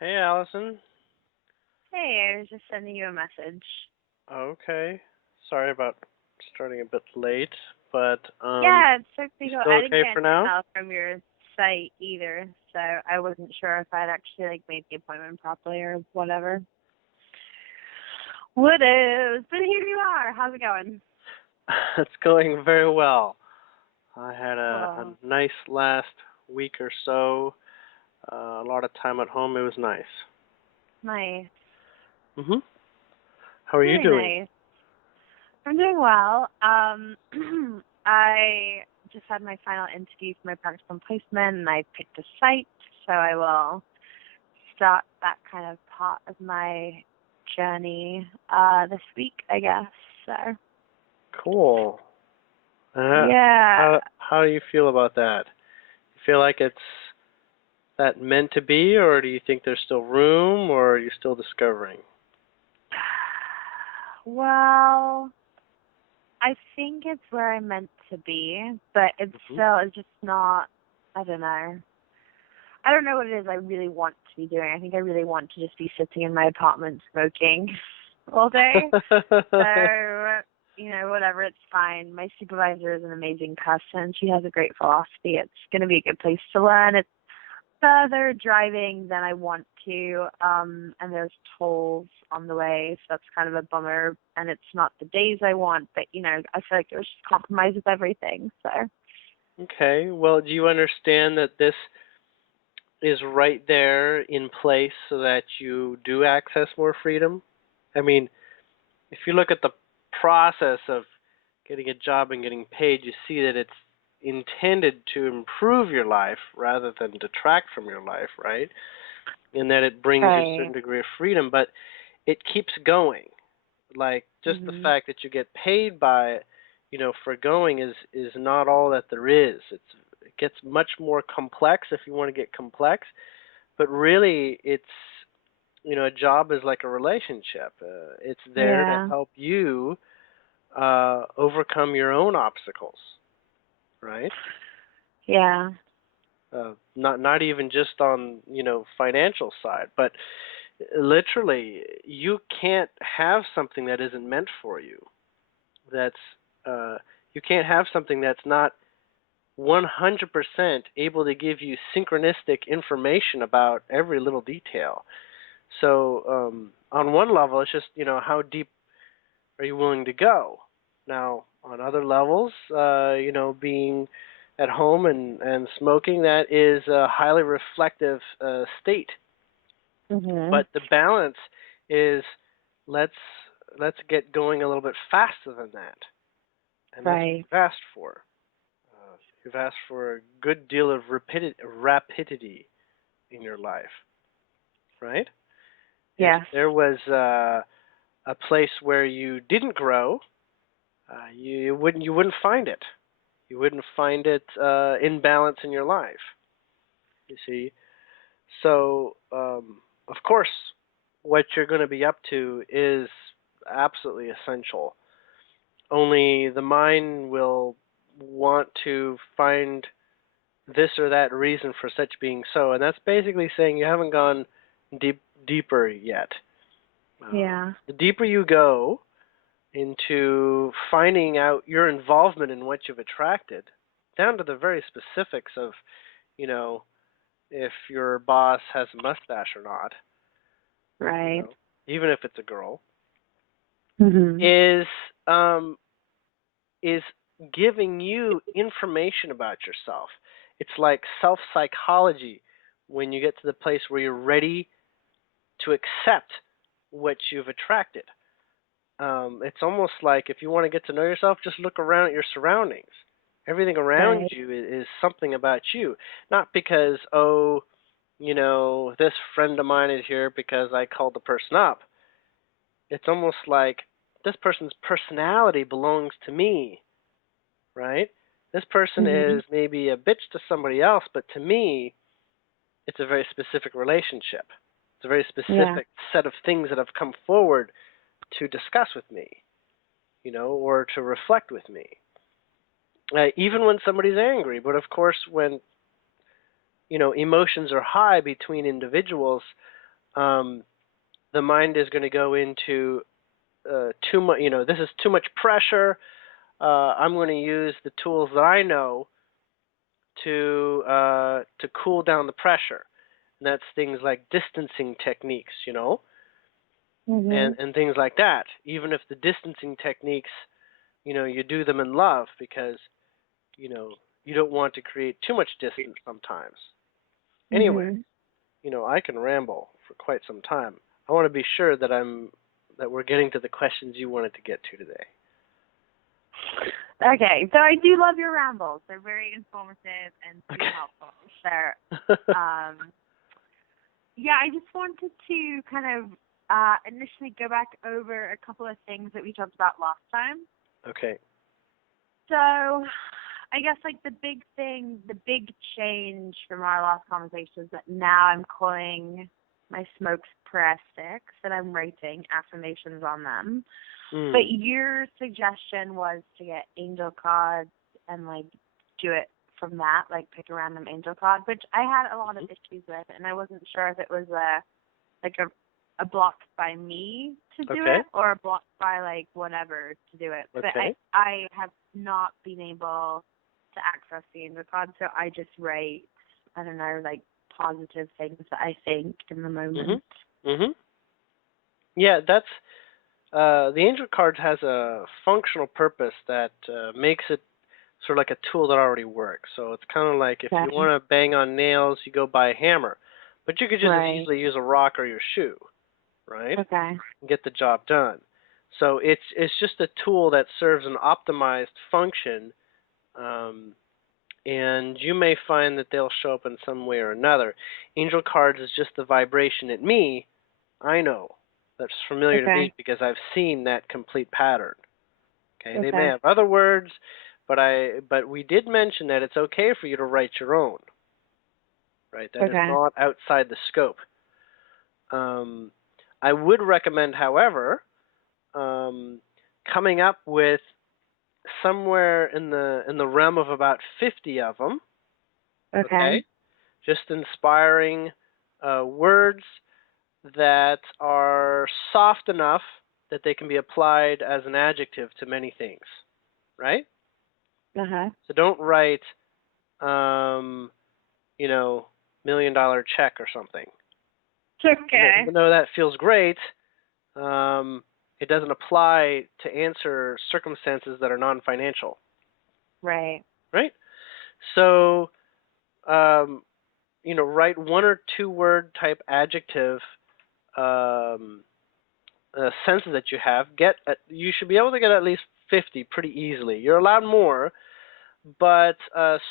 Hey, Allison. Hey, I was just sending you a message. Okay. Sorry about starting a bit late, but Yeah, it's so you pretty cool. still I didn't okay get for an now? email from your site either, so I wasn't sure if I'd actually made the appointment properly or whatever. What is? But here you are. How's it going? It's going very well. I had a Cool. nice last week or so. A lot of time at home. It was nice. Nice. Mhm. How are you Very doing? nice. I'm doing well. I just had my final interview for my practical placement, and I picked a site, so I will start that kind of part of my journey this week, I guess. So Cool. Uh, yeah, how do you feel about that? You feel like it's that meant to be, or do you think there's still room, or are you still discovering? well, I think it's where I'm meant to be, but Mhm. it's just not. I don't know. I don't know what it is I really want to be doing. I think I really want to just be sitting in my apartment smoking all day. So, whatever, it's fine. My supervisor is an amazing person. She has a great philosophy. It's going to be a good place to learn. It's further driving than I want to, and there's tolls on the way, so that's kind of a bummer. And it's not the days I want, but, I feel like there's just compromise with everything. So, Okay. Well, do you understand that this is right there in place so that you do access more freedom? I mean, if you look at the process of getting a job and getting paid, you see that it's intended to improve your life rather than detract from your life, right? And that it brings you a certain right. degree of freedom, but it keeps going. Like just the Mhm. fact that you get paid by it, for going is not all that there is. It gets much more complex if you want to get complex, but really a job is like a relationship. It's there to Yeah. help you overcome your own obstacles, right? Yeah. Not even just on financial side, but literally you can't have something that isn't meant for you. That's you can't have something that's not 100% able to give you synchronistic information about every little detail. So on one level, it's just how deep are you willing to go? Now on other levels, being at home and smoking, that is a highly reflective state. Mhm. But the balance is let's let's get going a little bit faster than that, and that's what Right. you've asked for. You've asked for a good deal of rapidity in your life, right? If Yes. there was a place where you didn't grow, you wouldn't find it. You wouldn't find it in balance in your life. You see, so of course, what you're going to be up to is absolutely essential. Only the mind will want to find this or that reason for such being so, and that's basically saying you haven't gone deeper yet. Yeah. The deeper you go into finding out your involvement in what you've attracted, down to the very specifics of, you know, if your boss has a mustache or not, you Right. know, even if it's a girl, Mhm. is um, is giving you information about yourself. It's like self psychology when you get to the place where you're ready to accept what you've attracted. It's almost like if you want to get to know yourself, just look around at your surroundings. Everything around Right. you is something about you, not because this friend of mine is here because I called the person up. It's almost like this person's personality belongs to me, right? This person Mhm. is maybe a bitch to somebody else, but to me, it's a very specific relationship. It's a very Yeah. specific set of things that have come forward to discuss with me, or to reflect with me. Even when somebody's angry, but of course, when emotions are high between individuals, um, the mind is going to go into too much. This is too much pressure. I'm going to use the tools that I know to cool down the pressure. And that's things like distancing techniques, Mhm. and things like that. Even if the distancing techniques, you do them in love because you know you don't want to create too much distance sometimes. Anyway, Mhm. I can ramble for quite some time. I want to be sure that we're getting to the questions you wanted to get to today. Okay, so I do love your rambles. They're very informative and super Okay. helpful. Um, yeah, I just wanted to kind of initially go back over a couple of things that we talked about last time. Okay. So I guess like the big thing, the big change from our last conversation is that now I'm calling my smokes prayer sticks and I'm writing affirmations on them. But your suggestion was to get angel cards and like do it from that, like pick a random angel card, which I had a lot of issues with, and I wasn't sure if it was a block by me to do Okay. it or a block by like whatever to do it. But Okay. I have not been able to access the angel card, so I just write, I don't know, like positive things that I think in the moment. Mhm. Yeah, that's the angel card has a functional purpose that makes it sort of like a tool that already works. So it's kind of like if you Okay. want to bang on nails, you go buy a hammer, but you could just as Right. easily use a rock or your shoe, right? Okay. And get the job done. So it's just a tool that serves an optimized function, um, and you may find that they'll show up in some way or another. Angel cards is just the vibration at me. I know that's familiar to me Okay. because I've seen that complete pattern. Okay, they may Okay. have other words, but we did mention that it's okay for you to write your own, right? That is Okay. not outside the scope. Um, I would recommend, however, um, coming up with somewhere in the realm of about 50 of them. Okay. Okay, just inspiring words that are soft enough that they can be applied as an adjective to many things, right? Uh-huh. So don't write, um, you know, $1 million check or something. Okay. Even though that feels great, um, it doesn't apply to answer circumstances that are non-financial, Right. right? So, um, write 1 or 2 word type adjective um, senses that you have. You should be able to get at least 50 pretty easily. You're allowed more, but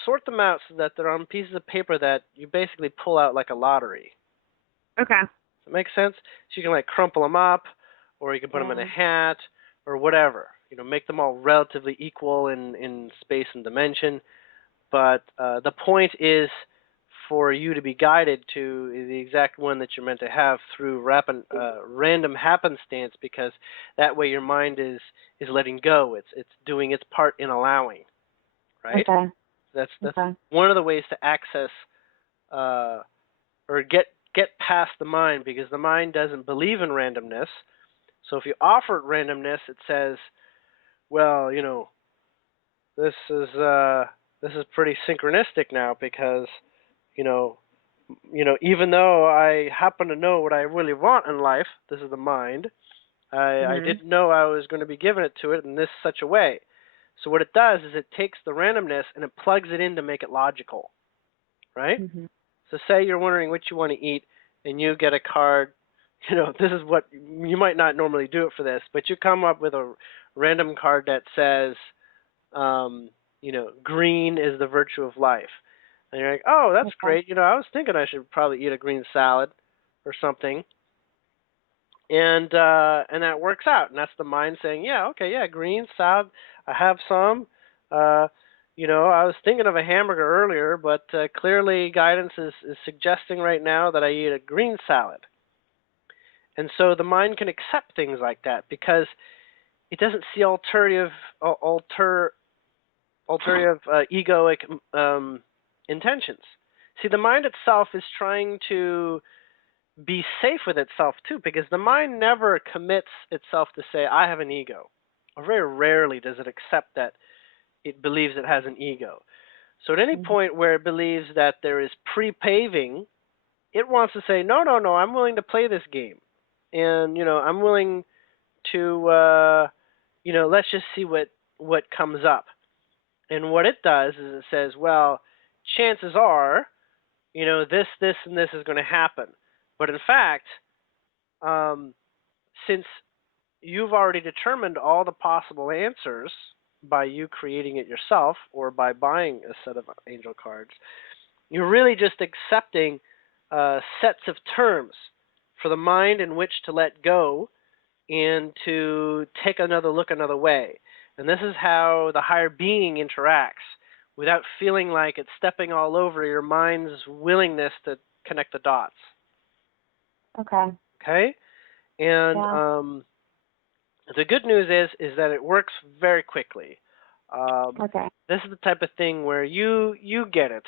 sort them out so that they're on pieces of paper that you basically pull out like a lottery. Okay. Does that make sense? So you can like crumple them up, or you can put them in a Yeah. hat, or whatever. Make them all relatively equal in space and dimension. But the point is for you to be guided to the exact one that you're meant to have through random happenstance, because that way your mind is letting go. It's doing its part in allowing, right? Okay. That's Okay. one of the ways to access uh, or get past the mind, because the mind doesn't believe in randomness. So if you offer it randomness, it says, well, this is this is pretty synchronistic now because you know even though I happen to know what I really want in life, this is the mind. I Mhm. didn't know I was going to be given it to it in this such a way. So what it does is it takes the randomness and it plugs it in to make it logical, right? Mhm. So say you're wondering what you want to eat and you get a card, this is what you might not normally do it for this, but you come up with a random card that says, green is the virtue of life. And you're like, oh, that's Okay. great. I was thinking I should probably eat a green salad or something. And that works out. And that's the mind saying, yeah, okay, yeah, green salad, I have some. Uh, I was thinking of a hamburger earlier, but clearly guidance is suggesting right now that I eat a green salad. And so the mind can accept things like that because it doesn't see ulterior egoic intentions. See, the mind itself is trying to be safe with itself too, because the mind never commits itself to say, I have an ego. Or very rarely does it accept that it believes it has an ego. So at any Mhm. point where it believes that there is pre-paving, it wants to say, no, no, no, I'm willing to play this game. And, I'm willing to, let's just see what comes up. And what it does is it says, well, chances are, this, and this is going to happen. But in fact, um, since you've already determined all the possible answers by you creating it yourself or by buying a set of angel cards, you're really just accepting sets of terms for the mind in which to let go and to take another look another way. And this is how the higher being interacts without feeling like it's stepping all over your mind's willingness to connect the dots. Okay. Okay? And Yeah. the good news is that it works very quickly. Okay. This is the type of thing where you get it.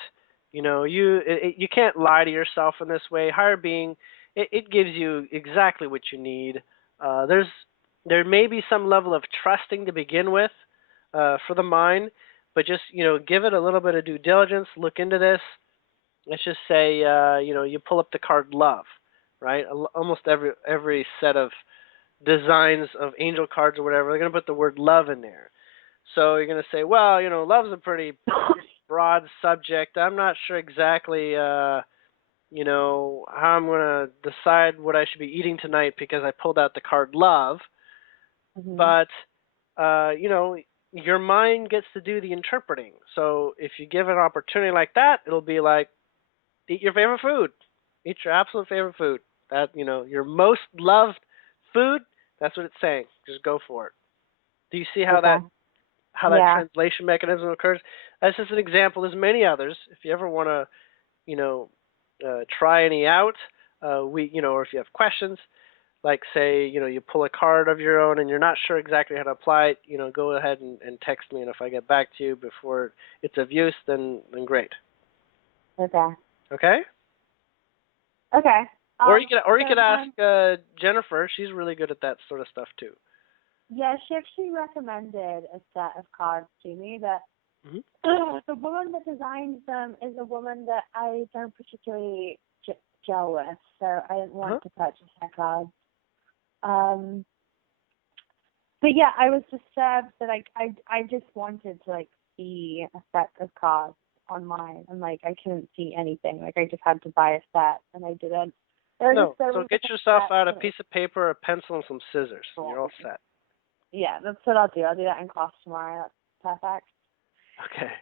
You can't lie to yourself in this way. Higher being, it gives you exactly what you need. There may be some level of trusting to begin with for the mind, but just give it a little bit of due diligence. Look into this. Let's just say you pull up the card love, right? Almost every set of designs of angel cards or whatever, they're going to put the word love in there. So you're going to say, well, love's a pretty broad subject. I'm not sure exactly, how I'm going to decide what I should be eating tonight because I pulled out the card love. Mhm. But, your mind gets to do the interpreting. So if you give an opportunity like that, it'll be like, eat your favorite food. Eat your absolute favorite food. That, your most loved food, that's what it's saying. Just go for it. Do you see how Okay. that Yeah. translation mechanism occurs? That's just an example. There's many others. If you ever want to, try any out, or if you have questions, like say, you pull a card of your own and you're not sure exactly how to apply it, go ahead and text me, and if I get back to you before it's of use, then great. Okay. Okay? Okay. Or you So could ask then, Jennifer. She's really good at that sort of stuff too. yeah, she actually recommended a set of cards to me that Hmm. the woman that designs them is a woman that I don't particularly gel with, so I didn't Uh-huh. want to purchase her cards. Um, but yeah, I was disturbed that I just wanted to see a set of cards online, and I couldn't see anything. I just had to buy a set, and I didn't. There were No. just so So many get different yourself sets, out a and it was piece of paper, a pencil, and some scissors, and you're all cool. set. Yeah, that's what I'll do. I'll do that in class tomorrow. That's perfect. Okay.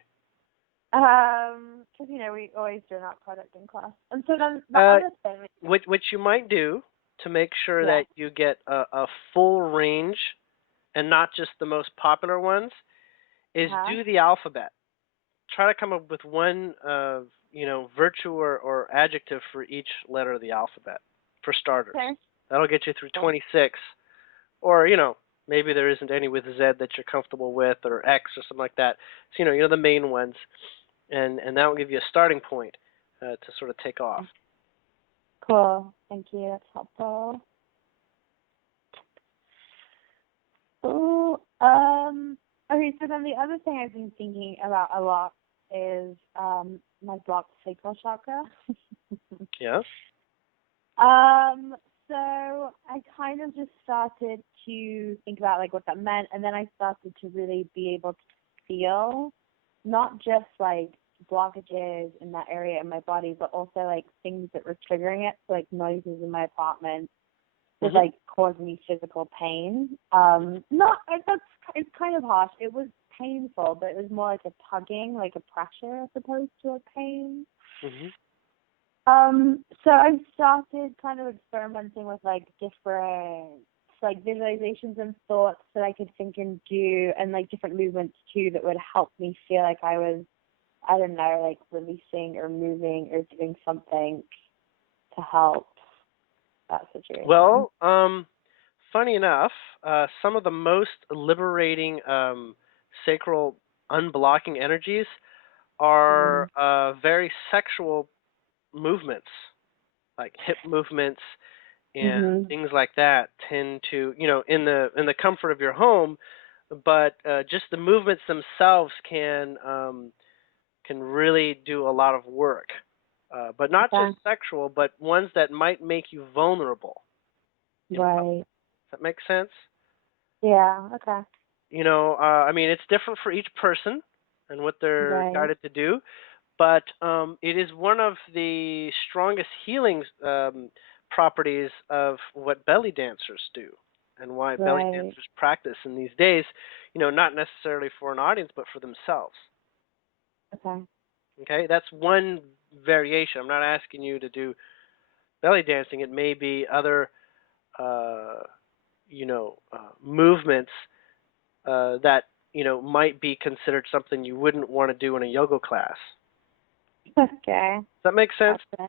Because we always do an art product in class, and so then the Uh, other thing. what you might do to make sure Yeah. that you get a full range and not just the most popular ones is Uh-huh. do the alphabet. Try to come up with one, virtue or adjective for each letter of the alphabet, for starters. Okay. That'll get you through Cool. 26. Or, maybe there isn't any with Z that you're comfortable with, or X or something like that. So, the main ones. And that will give you a starting point to sort of take off. Cool. Thank you. That's helpful. Ooh, okay, so then the other thing I've been thinking about a lot is my blocked sacral chakra. Yeah? So I kind of just started to think about what that meant, and then I started to really be able to feel not just blockages in that area in my body, but also things that were triggering it, so noises in my apartment was Hmm. causing me physical pain. Not that's it's kind of harsh. It was painful, but it was more like a tugging, like a pressure as opposed to a pain. Hmm. So I started kind of experimenting with different visualizations and thoughts that I could think and do, and different movements too that would help me feel like I was, I don't know, releasing or moving or doing something to help that situation. Well, funny enough, some of the most liberating sacral unblocking energies are very sexual movements, like hip movements and Mhm. things like that, tend to, in the comfort of your home, but just the movements themselves can really do a lot of work. But not just Okay. sexual, but ones that might make you vulnerable. Does Right. that make sense? Yeah. Okay. I mean, it's different for each person and what they're Right. guided to do, but it is one of the strongest healing properties of what belly dancers do and why belly Right. dancers practice in these days, not necessarily for an audience, but for themselves. Okay. Okay, that's one variation. I'm not asking you to do belly dancing. It may be other, uh, movements that might be considered something you wouldn't want to do in a yoga class. Okay. Does that make sense? Gotcha.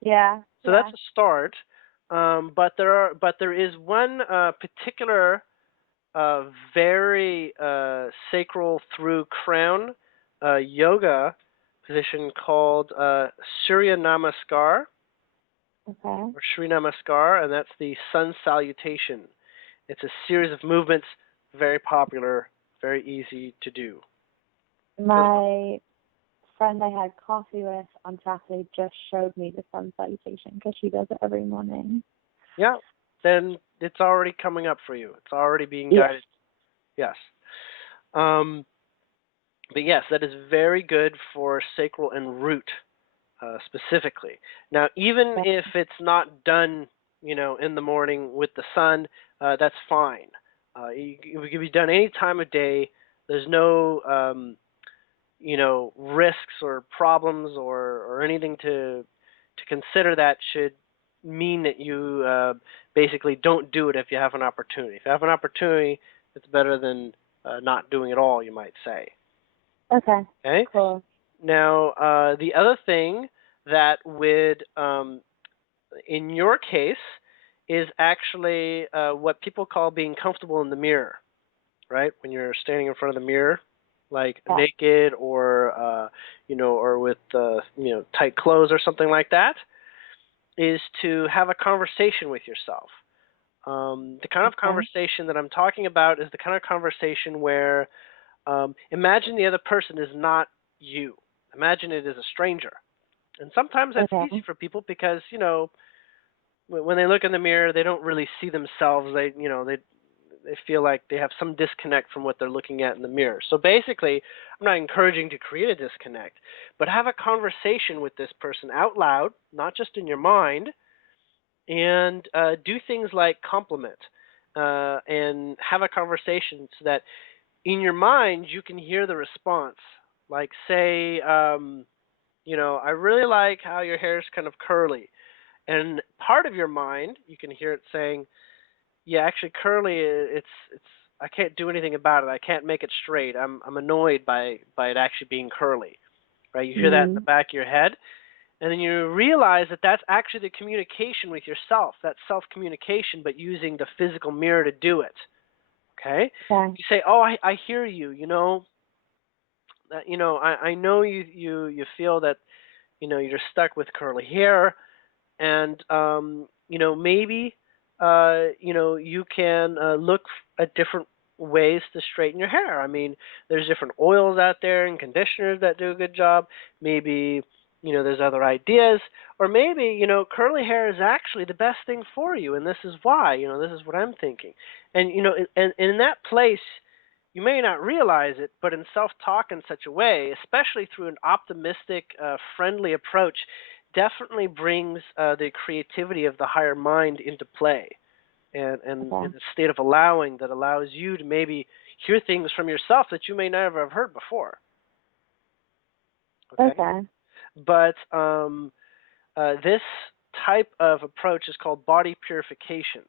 Yeah. So that's Yeah. a start. But there is one particular very sacral through crown yoga position called Surya Namaskar Okay. or Shri Namaskar, and that's the sun salutation. It's a series of movements, very popular, very easy to do. My friend I had coffee with on Saturday just showed me the sun salutation because she does it every morning. Yeah, then it's already coming up for you. It's already being Yes. guided. Yes. Um, but yes, that is very good for sacral and root specifically. Now, even Okay. if it's not done, in the morning with the sun, that's it can be done any time of day. There's no, risks or problems or anything to consider that should mean that you basically don't do it if you have an opportunity. If you have an opportunity, it's better than not doing it all, you might say. Okay. Okay. Cool. Now, the other thing that would, in your case, is actually what people call being comfortable in the mirror, right? When you're standing in front of the mirror, like Yeah. naked or, or with, tight clothes or something like that, is to have a conversation with yourself. The kind of Okay. conversation that I'm talking about is the kind of conversation where imagine the other person is not you. Imagine it is a stranger. And sometimes that's easy Okay. for people because, when they look in the mirror, they don't really see themselves. They feel like they have some disconnect from what they're looking at in the mirror. So basically, I'm not encouraging to create a disconnect, but have a conversation with this person out loud, not just in your mind, and do things like compliment and have a conversation so that in your mind you can hear the response. Like say, I really like how your hair is kind of curly, and part of your mind you can hear it saying, yeah, actually curly, it's I can't do anything about it. I can't make it straight. I'm annoyed by it actually being curly. Right? You hear that in the Mm. back of your head, and then you realize that that's actually the communication with yourself. That's self communication, but using the physical mirror to do it. Okay? Okay. You say, "Oh, I hear you. I know you feel that you're stuck with curly hair, and maybe you can look at different ways to straighten your hair. I mean, there's different oils out there and conditioners that do a good job. Maybe there's other ideas, or maybe curly hair is actually the best thing for you, and this is why. This is what I'm thinking. And and in that place, you may not realize it, but in self-talk in such a way, especially through an optimistic, friendly approach, definitely brings the creativity of the higher mind into play, and Okay. in a state of allowing that allows you to maybe hear things from yourself that you may never have heard before. Okay, Okay. but this type of approach is called body purification,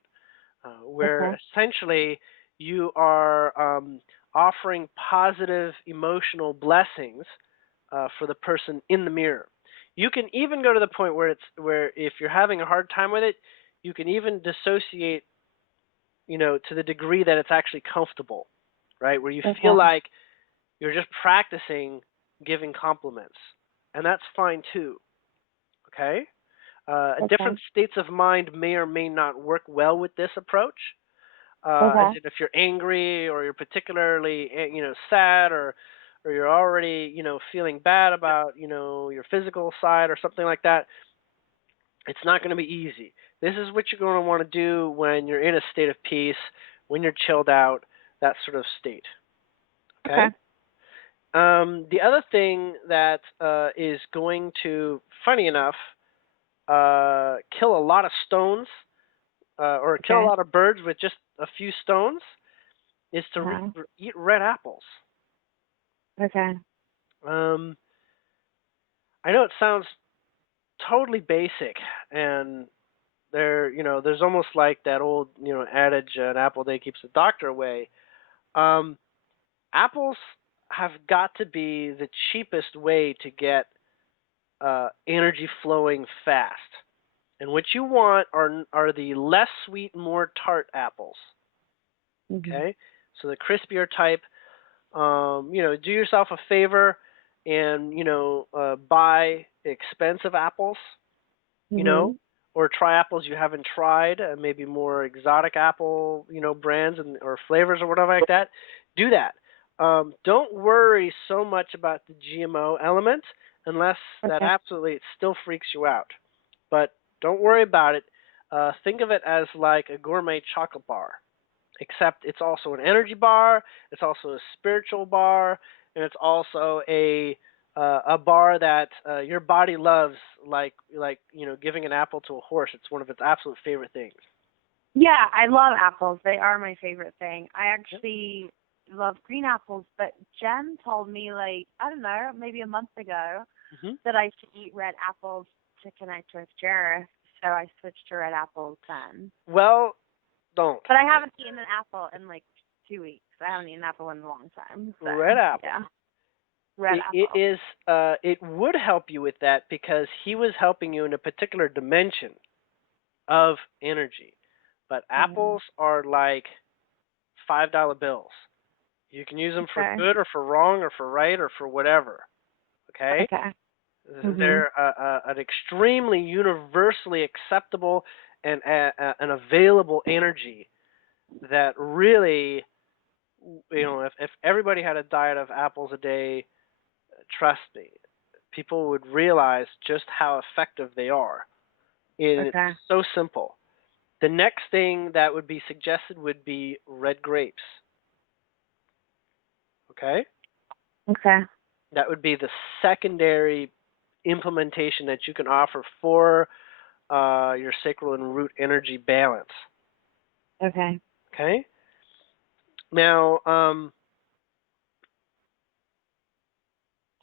where Okay. essentially you are offering positive emotional blessings for the person in the mirror. You can even go to the point where if you're having a hard time with it, you can even dissociate, to the degree that it's actually comfortable, right? Where you feel Okay. like you're just practicing giving compliments, and that's fine too. Okay? Okay. Different states of mind may or may not work well with this approach. As Okay. in, if you're angry or you're particularly, sad, or you're already, feeling bad about, your physical side or something like that, it's not going to be easy. This is what you're going to want to do when you're in a state of peace, when you're chilled out, that sort of state. Okay. Okay. The other thing that is going to, funny enough, kill a lot of stones or kill a Okay. lot of birds with just a few stones is to eat red apples. Okay. Um, I know it sounds totally basic, and there's almost like that old, adage, an apple a day keeps the doctor away. Um, Apples have got to be the cheapest way to get energy flowing fast. And what you want are the less sweet, more tart apples. Mhm. Okay, so the crispier type. Do yourself a favor and buy expensive apples. You know, Mhm. or try apples you haven't tried, maybe more exotic apple, brands and or flavors or whatever like that. Do that. Don't worry so much about the GMO element unless that Okay. absolutely it still freaks you out. But don't worry about it. Think of it as like a gourmet chocolate bar, except it's also an energy bar, it's also a spiritual bar, and it's also a bar that your body loves, like giving an apple to a horse. It's one of its absolute favorite things. Yeah, I love apples. They are my favorite thing. I Yep. actually love green apples, but Jen told me, like, I don't know, maybe a month ago, Hmm. that I should eat red apples to connect with Jareth. So I switched to red apples then. Well, don't. But I haven't eaten an apple in like 2 weeks. I haven't eaten an apple in a long time. So Red apple. yeah, red It apple. is. It would help you with that because he was helping you in a particular dimension of energy. But Mm. apples are like $5 bills. You can use them for Okay. good or for wrong or for right or for whatever. Okay? Okay. Mhm. They're an extremely universally acceptable and an available energy that really, if everybody had a diet of apples a day, trust me, people would realize just how effective they are. And it's Okay. so simple. The next thing that would be suggested would be red grapes. Okay? Okay. That would be the secondary implementation that you can offer for your sacral and root energy balance. Okay. Okay. Now,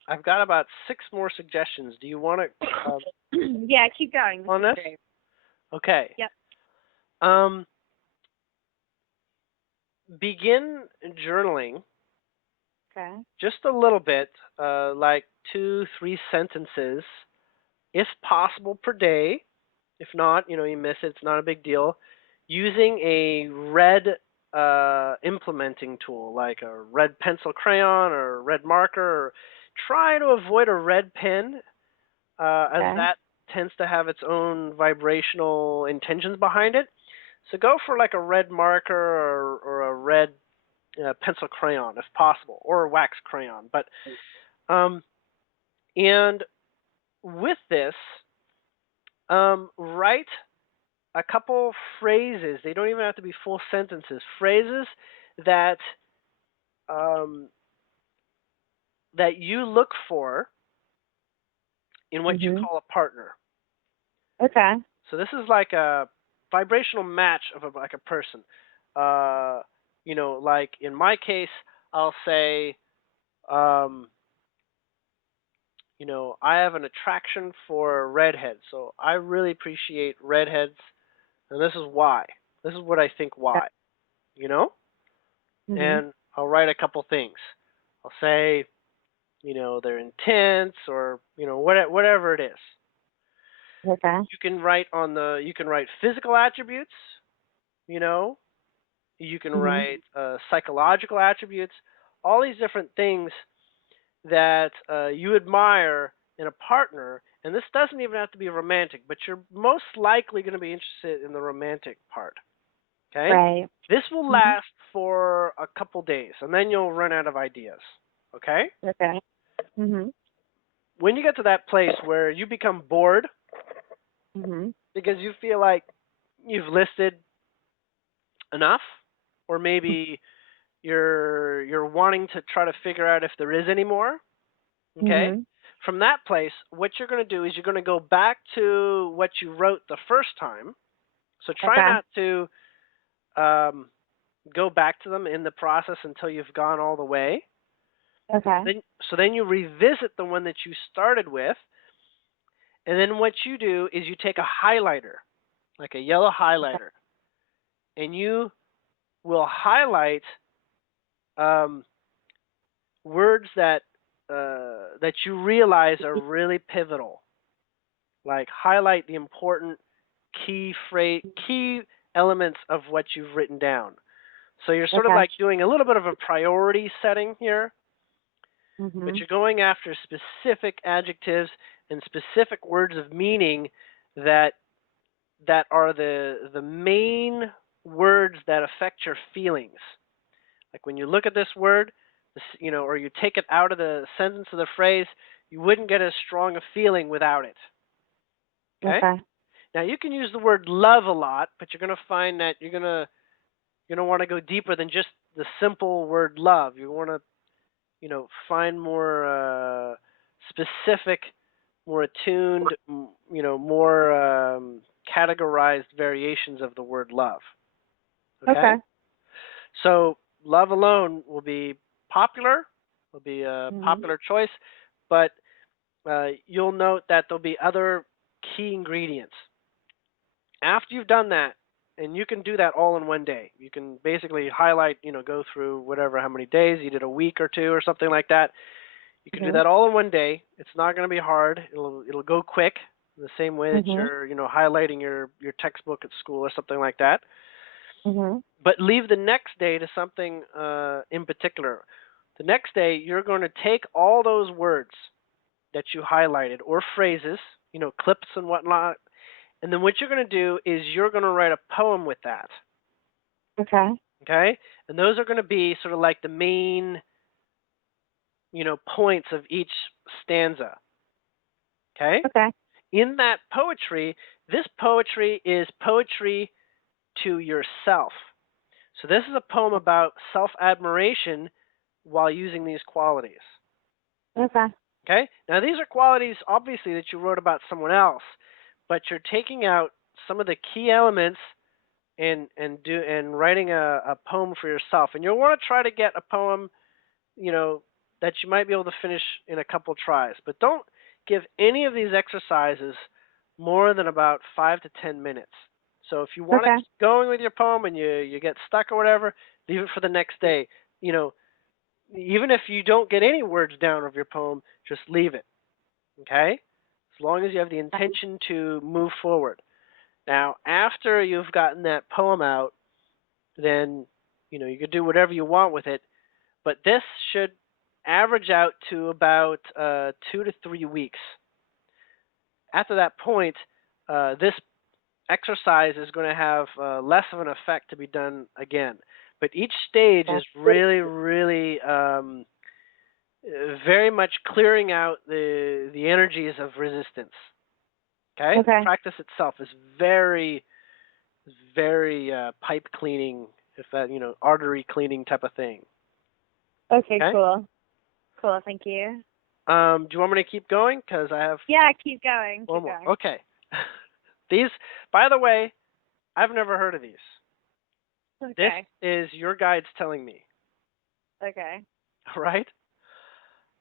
I've got about 6 more suggestions. Do you want to Yeah, keep going. This on is this? great. Okay. Yep. Um, Begin journaling Okay. just a little bit, like 2, 3 sentences, if possible, per day. If not, you miss it. It's not a big deal. Using a red implementing tool, like a red pencil crayon or a red marker. Or try to avoid a red pen, as Okay. that tends to have its own vibrational intentions behind it. So go for like a red marker or a red pencil crayon, if possible, or a wax crayon. But um, and with this, write a couple phrases. They don't even have to be full sentences. Phrases that um, that you look for in what you Mhm. call a partner. Okay. So this is like a vibrational match of like a person. Uh, like in my case, I'll say, um, I have an attraction for redheads, so I really appreciate redheads, and this is why. This is what I think why. You know, Mhm. and I'll write a couple things. I'll say, they're intense, or whatever it is. Okay. You can write physical attributes. You know, you can Mhm. write psychological attributes. All these different things that you admire in a partner, And this doesn't even have to be romantic, but you're most likely going to be interested in the romantic part. Okay? Right. This will Mhm. last for a couple days, and then you'll run out of ideas. Okay? Okay. Mhm. When you get to that place where you become bored Mhm. because you feel like you've listed enough, or maybe you're wanting to try to figure out if there is any more, okay? Mhm. From that place, what you're going to do is you're going to go back to what you wrote the first time. So try Okay. not to um, go back to them in the process until you've gone all the way. Okay. So then you revisit the one that you started with, and then what you do is you take a highlighter, like a yellow Okay. highlighter, and you will highlight um, words that you realize are really pivotal. Like highlight the important key elements of what you've written down. So you're sort of Okay. like doing a little bit of a priority setting here, but Mhm. you're going after specific adjectives and specific words of meaning that that are the main words that affect your feelings. Like when you look at this word, or you take it out of the sentence of the phrase, you wouldn't get as strong a feeling without it. Okay? Okay. Now you can use the word love a lot, but you're going to find that you're going to want to go deeper than just the simple word love. You want to, find more specific, more attuned, more categorized variations of the word love. Okay? Okay. So love alone will be popular, will be a Mhm. popular choice, but you'll note that there'll be other key ingredients. After you've done that, and you can do that all in one day. You can basically highlight, go through whatever, how many days, you did a week or two or something like that. You can do Mhm. that all in one day. It's not going to be hard. It'll go quick, the same way that Mhm. you're, highlighting your textbook at school or something like that. Mhm. But leave the next day to something in particular. The next day, you're going to take all those words that you highlighted or phrases, clips and whatnot, and then what you're going to do is you're going to write a poem with that. Okay. Okay? And those are going to be sort of like the main, points of each stanza. Okay? Okay. In that poetry, this poetry is poetry to yourself. So this is a poem about self-admiration while using these qualities. Okay. Okay? Now these are qualities obviously that you wrote about someone else, but you're taking out some of the key elements and writing a poem for yourself. And you'll want to try to get a poem, you know, that you might be able to finish in a couple tries. But don't give any of these exercises more than about 5 to 10 minutes. So if you want to Okay. keep going with your poem and you get stuck or whatever, leave it for the next day. You know, even if you don't get any words down of your poem, just leave it. Okay? As long as you have the intention to move forward. Now, after you've gotten that poem out, then you can do whatever you want with it. But this should average out to about 2 to 3 weeks. After that point, this exercise is going to have less of an effect to be done again. But each stage is really, really very much clearing out the energies of resistance. Okay, the Okay. practice itself is very, very pipe cleaning, if that artery cleaning type of thing. Okay. Okay. Cool. Cool. Thank you. Do you want me to keep going? Because I have Yeah. Keep going. one Keep more. going. Okay. These, by the way, I've never heard of these. This Okay. is your guides telling me. Okay. All right.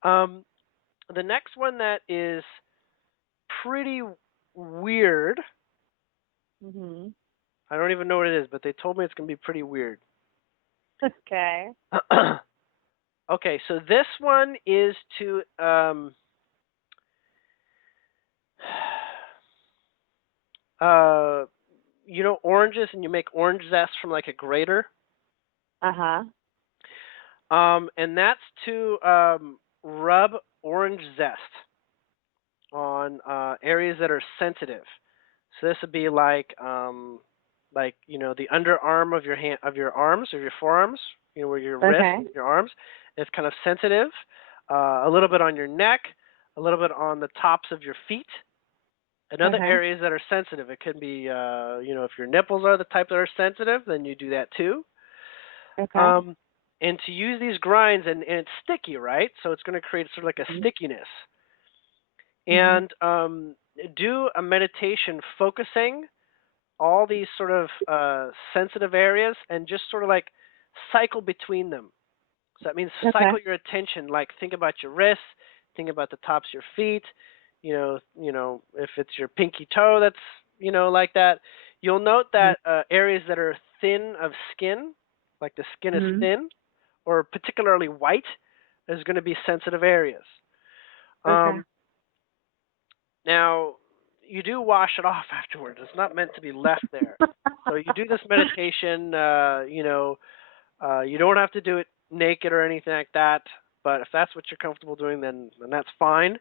Um, the next one that is pretty weird. Mhm. I don't even know what it is, but they told me it's going to be pretty weird. Okay. Okay, so this one is to uh, oranges, and you make orange zest from like a grater. Uh huh. And that's to rub orange zest on areas that are sensitive. So this would be like the underarm of your hand, of your arms, or your forearms, where your wrist, Okay. your arms. It's kind of sensitive. A little bit on your neck, a little bit on the tops of your feet, and other Okay. areas that are sensitive. It could be, if your nipples are the type that are sensitive, then you do that too. Okay. Um, and to use these grinds, and it's sticky, right? So it's going to create sort of like a Mhm. stickiness. Mhm. And do a meditation focusing all these sort of sensitive areas and just sort of like cycle between them. So that means Okay. cycle your attention, like think about your wrists, think about the tops of your feet, if it's your pinky toe that's, like that. You'll note Mhm. that areas that are thin of skin, like the skin is Mhm. thin or particularly white, is going to be sensitive areas. Okay. Um, Now, you do wash it off afterwards. It's not meant to be left there. So you do this meditation, you don't have to do it naked or anything like that. But if that's what you're comfortable doing, then that's fine.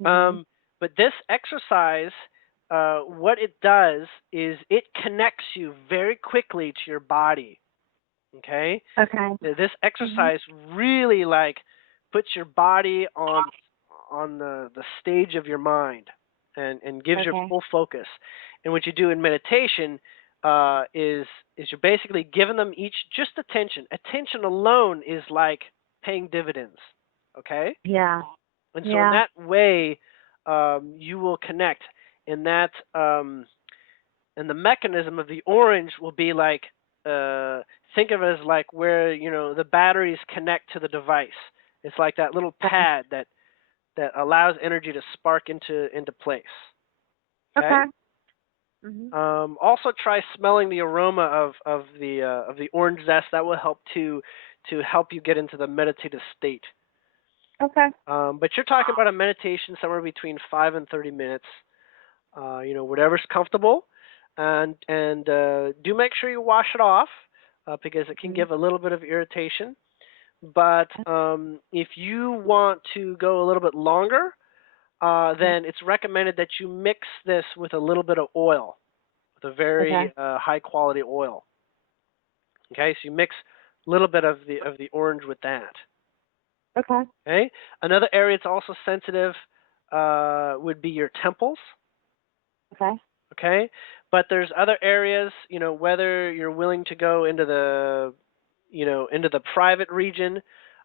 Mhm. Um, but this exercise, what it does is it connects you very quickly to your body. Okay, Okay. this Mhm. exercise really like puts your body on the stage of your mind, and gives you Okay. full focus. And what you do in meditation is you're basically giving them each just attention. Attention alone is like paying dividends. Okay, Yeah. and so in Yeah. that way, you will connect, and that and the mechanism of the orange will be like, uh, think of it as like where the batteries connect to the device. It's like that little Okay. pad that allows energy to spark into place. Okay. Okay. Mhm. Also, try smelling the aroma of the orange zest. That will help to help you get into the meditative state. Okay. But you're talking about a meditation somewhere between 5 and 30 minutes. Whatever's comfortable, and do make sure you wash it off because it can Mhm. give a little bit of irritation. But if you want to go a little bit longer, Mhm. then it's recommended that you mix this with a little bit of oil, with a very Okay. high quality oil. Okay, so you mix a little bit of the orange with that. Okay. Okay, another area that's also sensitive would be your temples. Okay. Okay, but there's other areas, whether you're willing to go into the private region,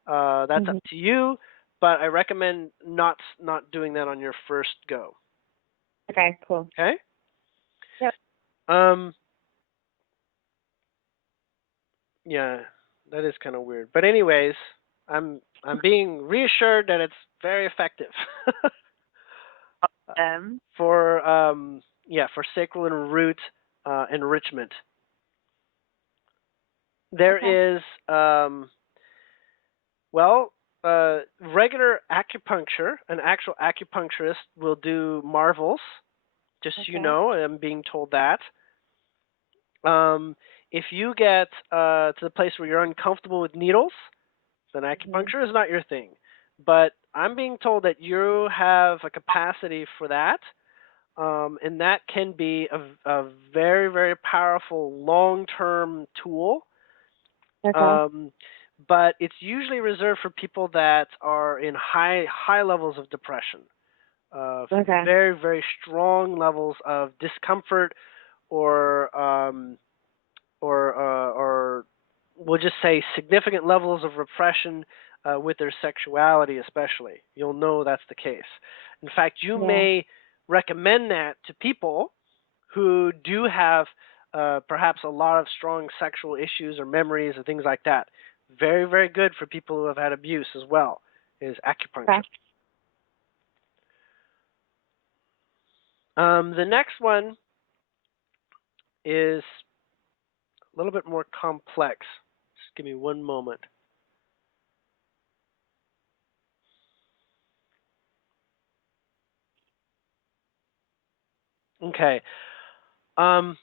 that's up Mhm. to you. But I recommend not doing that on your first go. Okay. Cool. Okay. Yep. Um. Yeah, that is kind of weird. But anyways, I'm being reassured that it's very effective for for sacral and root enrichment. There Okay. is well, regular acupuncture, an actual acupuncturist will do marvels. Just so you Okay. know, I'm being told that. If you get to the place where you're uncomfortable with needles, then Mhm. acupuncture is not your thing. But I'm being told that you have a capacity for that, and that can be a very, very powerful long-term tool. Okay. Um, but it's usually reserved for people that are in high levels of depression, Okay. very very strong levels of discomfort, or or we'll just say significant levels of repression with their sexuality, especially. You'll know that's the case. In fact, you Yeah. may recommend that to people who do have perhaps a lot of strong sexual issues or memories or things like that. Very, very good for people who have had abuse as well, is Okay. acupuncture. The next one is a little bit more complex. Just give me one moment. Okay. Um,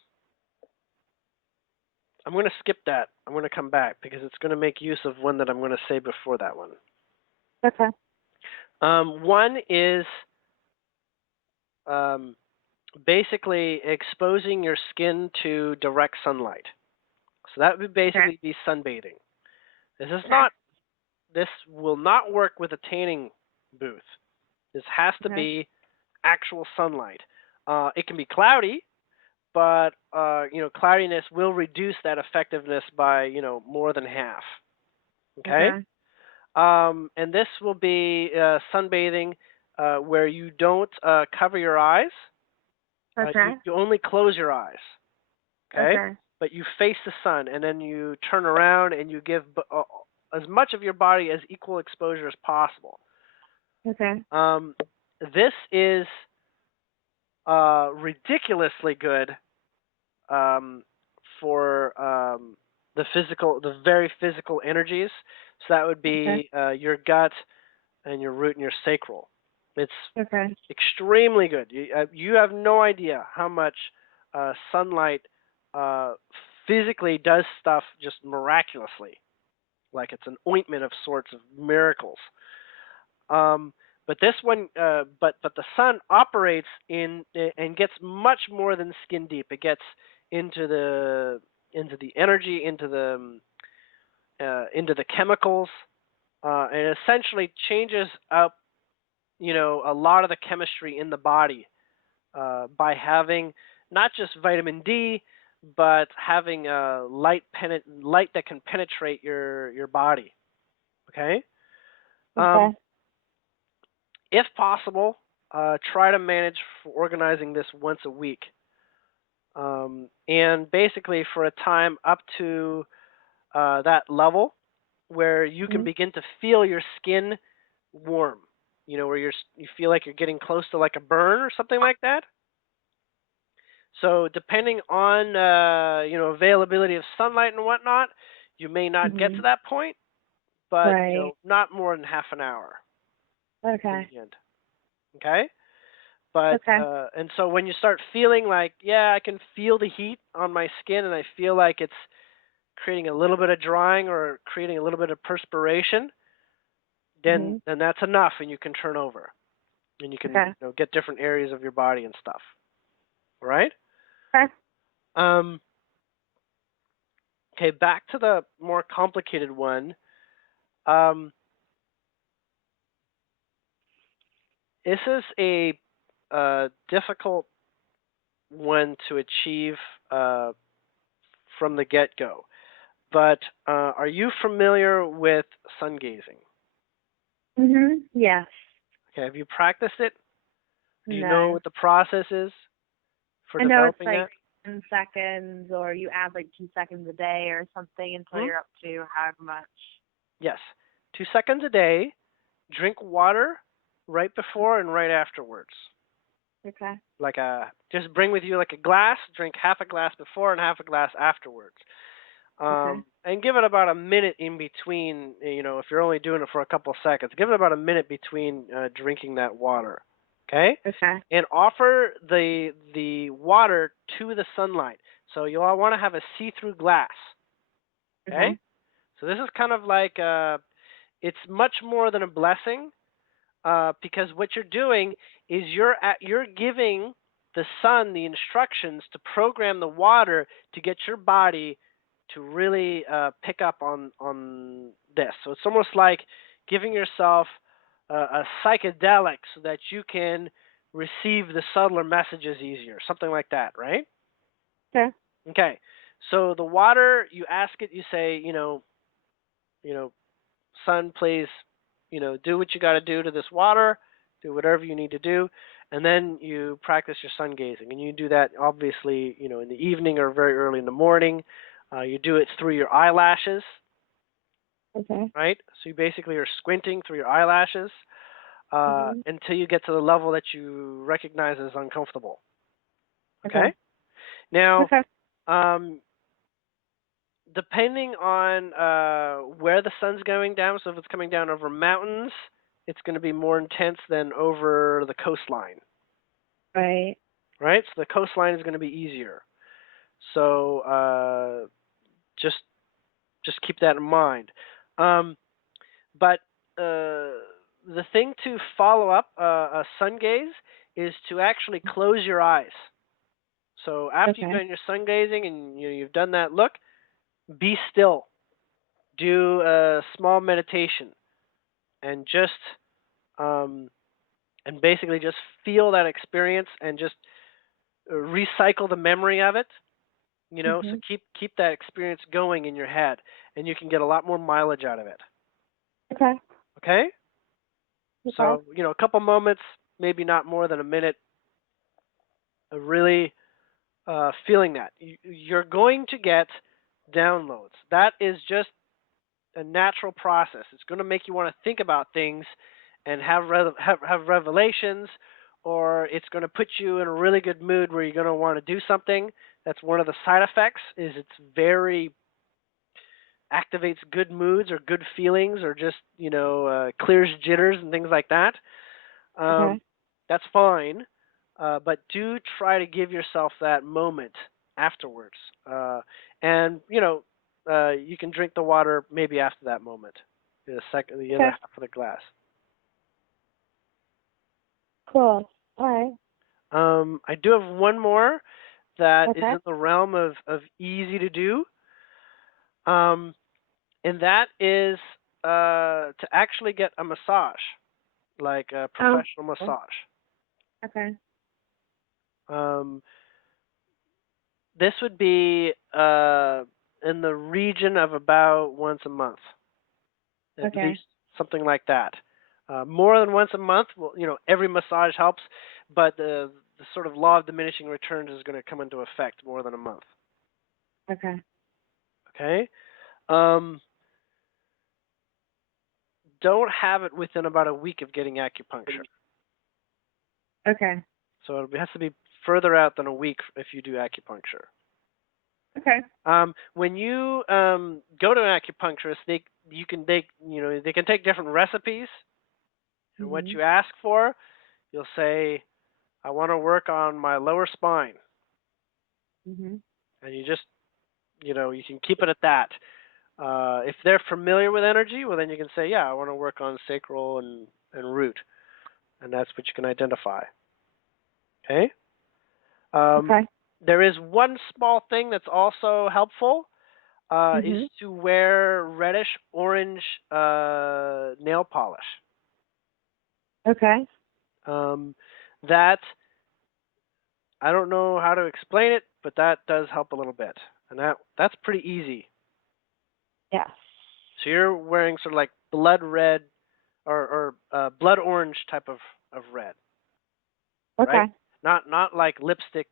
I'm going to skip that. I'm going to come back because it's going to make use of one that I'm going to say before that one. Okay. One is basically exposing your skin to direct sunlight. So that would Okay. basically be sunbathing. This is Okay. not. This will not work with a tanning booth. This has to Okay. be actual sunlight. It can be cloudy, but cloudiness will reduce that effectiveness by more than half. Okay, Okay. and this will be sunbathing where you don't cover your eyes. Okay. You only close your eyes. Okay, Okay. but you face the sun, and then you turn around and you give as much of your body as equal exposure as possible. Okay. Um, this is ridiculously good um, for the very physical energies. So that would Okay. be your gut and your root and your sacral. It's Okay. extremely good. You have no idea how much sunlight uh, physically does stuff just miraculously, like it's an ointment of sorts of miracles. Um, but this one, but the sun operates in and gets much more than skin deep. It gets into the energy, into the chemicals, and essentially changes up, a lot of the chemistry in the body by having not just vitamin D, but having light that can penetrate your body. Okay. Okay. Um, if possible, try to manage for organizing this once a week. And basically, for a time up to that level where you can Mhm. begin to feel your skin warm, where you feel like you're getting close to like a burn or something like that. So depending on availability of sunlight and whatnot, you may not get to Mhm. that point, but Right. not more than half an hour in Okay. the end. Okay. But Okay. and so when you start feeling like, yeah, I can feel the heat on my skin, and I feel like it's creating a little bit of drying or creating a little bit of perspiration, then Mhm. then that's enough, and you can turn over, and you can Okay. get different areas of your body and stuff. All right. Okay. Um, okay. Back to the more complicated one. Um, this is a difficult one to achieve uh, from the get go. But are you familiar with sun gazing? Mhm. Yes. Okay, have you practiced it? Do you know No. what the process is for I know it's developing like that? 10 seconds, or you add like 2 seconds a day or something until Hmm? you're up to however much. Yes. 2 seconds a day. Drink water right before and right afterwards. Okay. Just bring with you like a glass. Drink half a glass before and half a glass afterwards. Okay. And give it about a minute in between. If you're only doing it for a couple seconds, give it about a minute between drinking that water. Okay, Okay. and offer the water to the sunlight. So you'll want to have a see-through glass. Okay, Okay. so this is kind of like it's much more than a blessing because what you're doing is you're giving the sun the instructions to program the water to get your body to really pick up on this. So it's almost like giving yourself a psychedelic so that you can receive the subtler messages easier, something like that, right? Okay. Okay. So the water, you ask it, you say, you know, sun, please, do what you got to do to this water, do whatever you need to do, and then you practice your sun gazing. And you do that obviously, in the evening or very early in the morning. You do it through your eyelashes, Okay. right? So you basically are squinting through your eyelashes Mhm. until you get to the level that you recognize as uncomfortable. Okay. Okay. Now, Okay. um, depending on where the sun's going down, so if it's coming down over mountains, it's going to be more intense than over the coastline, Right. right? So the coastline is going to be easier. So just just keep that in mind. Um, but uh, the thing to follow up a sun gaze is to actually close your eyes. So after you've Okay. done your sun gazing and you've done that look, be still. Do a small meditation and just um, and basically just feel that experience and just recycle the memory of it. So Mhm. keep that experience going in your head, and you can get a lot more mileage out of it. Okay. Okay? Okay. So a couple moments, maybe not more than a minute, of really feeling that. You're going to get downloads. That is just a natural process. It's going to make you want to think about things and have revelations, or it's going to put you in a really good mood where you're going to want to do something. That's one of the side effects. Is it's very activates good moods or good feelings, or just clears jitters and things like that. Um, Okay. that's fine, but do try to give yourself that moment afterwards. And you can drink the water maybe after that moment, the other Okay. half of the glass. Cool. All right. I do have one more that is Okay. in the realm of easy to do, um, and that is to actually get a massage, like a Oh. professional massage. Okay. Um, This would be in the region of about once a month, at Okay. least something like that. More than once a month, well, every massage helps, but the sort of law of diminishing returns is going to come into effect more than a month. Okay. Okay. Um, don't have it within about a week of getting acupuncture. Okay. So it has to be further out than a week if you do acupuncture. Okay. When you go to an acupuncturist, they can take different recipes, and what Mhm. you ask for, you'll say, "I want to work on my lower spine," Mhm. and you can keep it at that. If they're familiar with energy, well, then you can say, "Yeah, I want to work on sacral and root," and that's what you can identify. Okay. Um, Okay. there is one small thing that's also helpful. Is Mhm. to wear reddish orange nail polish. Okay. Um, that I don't know how to explain it, but that does help a little bit, and that's pretty easy. Yes. So you're wearing sort of like blood red or blood orange type of red, right? Okay. Not like lipstick,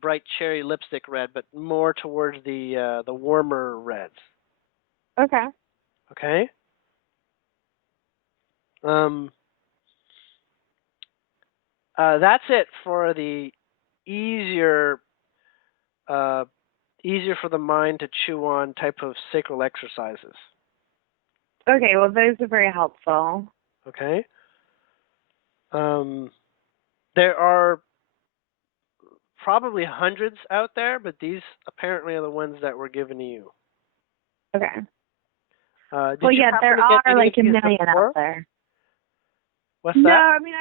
bright cherry lipstick red, but more towards the warmer reds. Okay. Okay. Um, that's it for the easier uh, easier for the mind to chew on type of sacral exercises. Okay. Well, those are very helpful. Okay. Um, there are probably hundreds out there, but these apparently are the ones that were given to you. Okay. Well, Did you yeah, happen there to get are any of like a these million out before? there. What's No, that? I mean,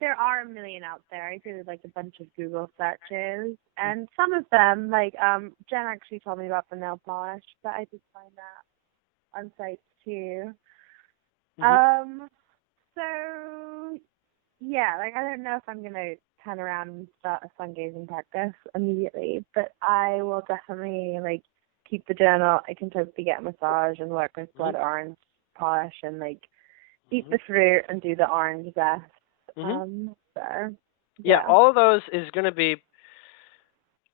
there are a million out there. I did like a bunch of Google searches, and some of them, like Jen actually told me about the nail polish, but I did find that on sites too. Mm-hmm. So yeah, like I don't know if I'm gonna turn around and start a sun gazing practice immediately, but I will definitely like keep the journal. I can totally get a massage and work with blood orange polish and like eat Mm-hmm. the fruit and do the orange zest. Mm-hmm. So Yeah, yeah. all of those is going to be.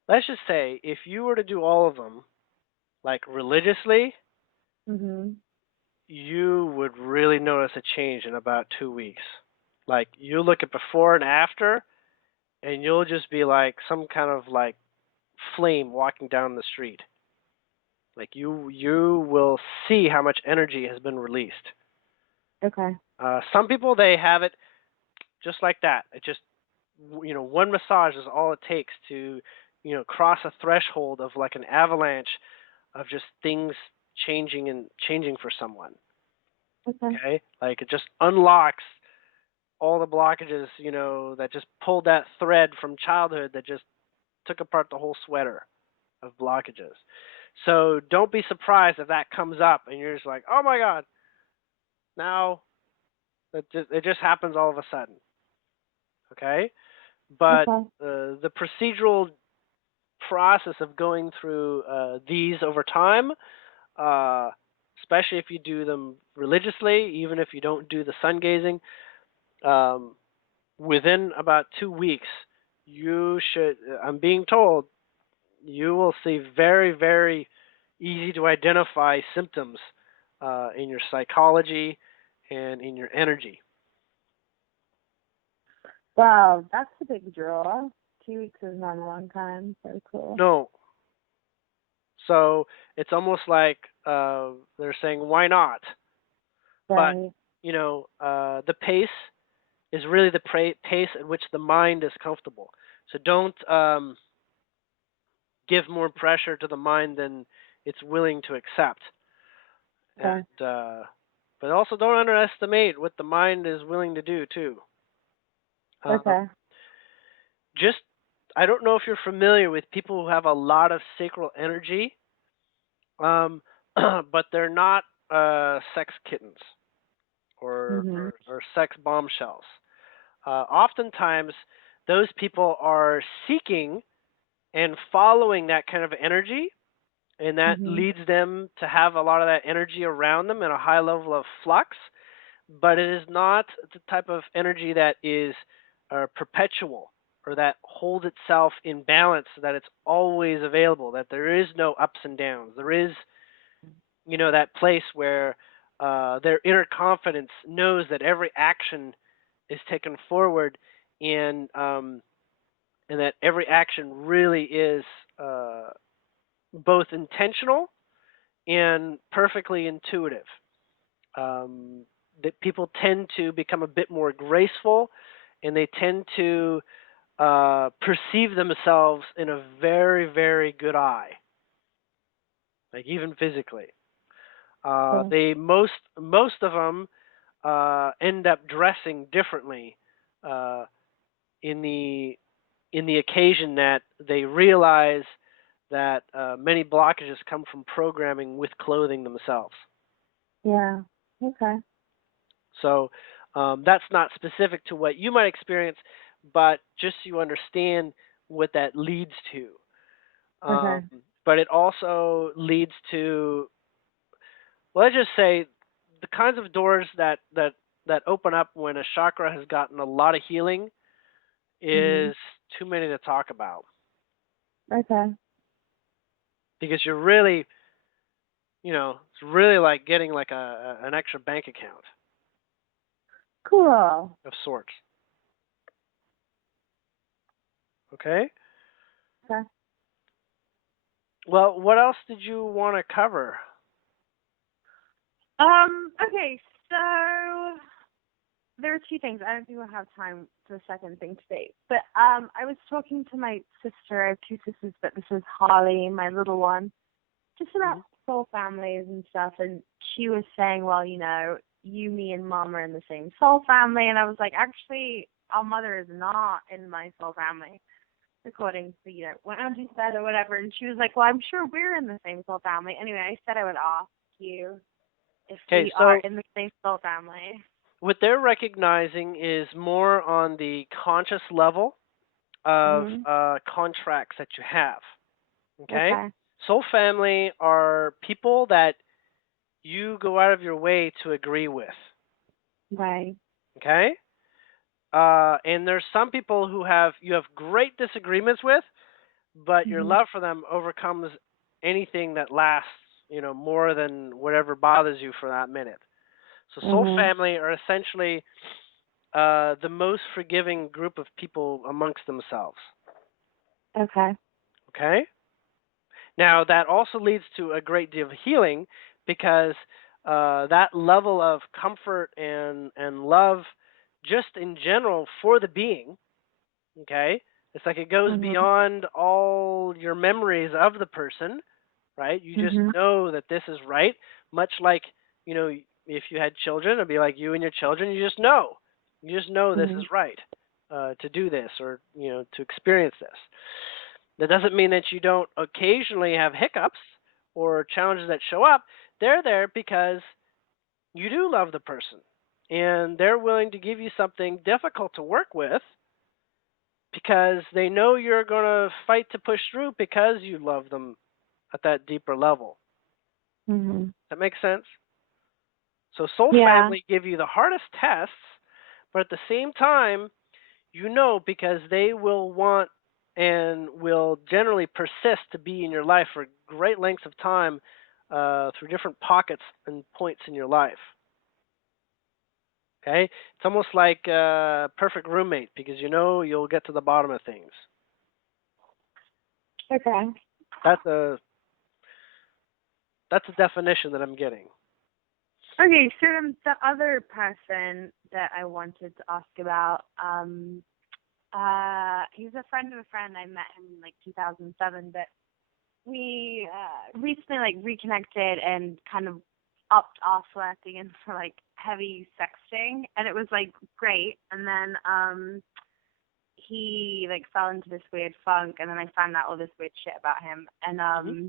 Let's just say if you were to do all of them like religiously, Mhm. you would really notice a change in about 2 weeks. Like you look at before and after, and you'll just be like some kind of like flame walking down the street. Like you will see how much energy has been released. Okay. Some people they have it just like that. It just one massage is all it takes to cross a threshold of like an avalanche of just things changing for someone. Okay. Okay, like it just unlocks all the blockages, that just pulled that thread from childhood that just took apart the whole sweater of blockages. So don't be surprised if that comes up and you're just like, oh my God, now it just happens all of a sudden. Okay, but Okay. the procedural process of going through these over time, uh, especially if you do them religiously, even if you don't do the sun gazing, um, within about 2 weeks, you should, I'm being told, you will see very, very easy to identify symptoms in your psychology and in your energy. Wow, that's a big draw. 2 weeks is not a long time. So cool. No. So it's almost like they're saying, why not? But, Right. the pace is really the pace at which the mind is comfortable. So don't give more pressure to the mind than it's willing to accept. Okay. And but also don't underestimate what the mind is willing to do too. Um, Okay. just I don't know if you're familiar with people who have a lot of sacral energy, um, but they're not sex kittens or, Mhm. or or sex bombshells. Oftentimes, those people are seeking and following that kind of energy, and that Mhm. leads them to have a lot of that energy around them and a high level of flux. But it is not the type of energy that is perpetual or that holds itself in balance, so that it's always available, that there is no ups and downs. There is, that place where their inner confidence knows that every action is taken forward, and and that every action really is uh, both intentional and perfectly intuitive. Um, that people tend to become a bit more graceful, and they tend to perceive themselves in a very, very good eye, like even physically. Okay. They most of them end up dressing differently uh, in the occasion that they realize that many blockages come from programming with clothing themselves. Yeah. Okay. So that's not specific to what you might experience, but just so you understand what that leads to. Um, Okay. but it also leads to, well, let's just say, the kinds of doors that open up when a chakra has gotten a lot of healing Mhm. is too many to talk about, Okay. because you're really, it's really like getting like an extra bank account Cool. of sorts. Okay. Okay. Well, what else did you want to cover? Okay, so there are two things. I don't think we'll have time for the second thing today. But I was talking to my sister. I have two sisters, but this is Holly, my little one, just about Mhm. soul families and stuff. And she was saying, well, you, me, and Mom are in the same soul family. And I was like, actually, our mother is not in my soul family, according to what Auntie said or whatever. And she was like, well, I'm sure we're in the same soul family. Anyway, I said I would ask you if Okay, we are so in the same soul family. what they're recognizing is more on the conscious level of Mhm. contracts that you have. Okay? Okay. Soul family are people that you go out of your way to agree with. Right. Okay? And there's some people who you have great disagreements with, but your Mhm. love for them overcomes anything that lasts, more than whatever bothers you for that minute. So soul Mhm. family are essentially the most forgiving group of people amongst themselves. Okay. Okay? Now, that also leads to a great deal of healing, because that level of comfort and love, just in general, for the being, okay? It's like it goes Mhm. beyond all your memories of the person, right? You just Mhm. know that this is right, much like, you know, if you had children, it'd be like you and your children. You just know this is Mhm. right to do this, or to experience this. That doesn't mean that you don't occasionally have hiccups or challenges that show up. They're there because you do love the person, and they're willing to give you something difficult to work with because they know you're going to fight to push through because you love them at that deeper level. Mhm. That makes sense? So soul Yeah. family give you the hardest tests, but at the same time, because they will want and will generally persist to be in your life for great lengths of time through different pockets and points in your life. Okay, it's almost like a perfect roommate because you'll get to the bottom of things. Okay. That's a that's a definition that I'm getting. Okay, so the other person that I wanted to ask about, he's a friend of a friend. I met him in like 2007, but we recently like reconnected and kind of upped our flirting into like heavy sexting, and it was like great. And then he like fell into this weird funk, and then I found out all this weird shit about him, and Hmm.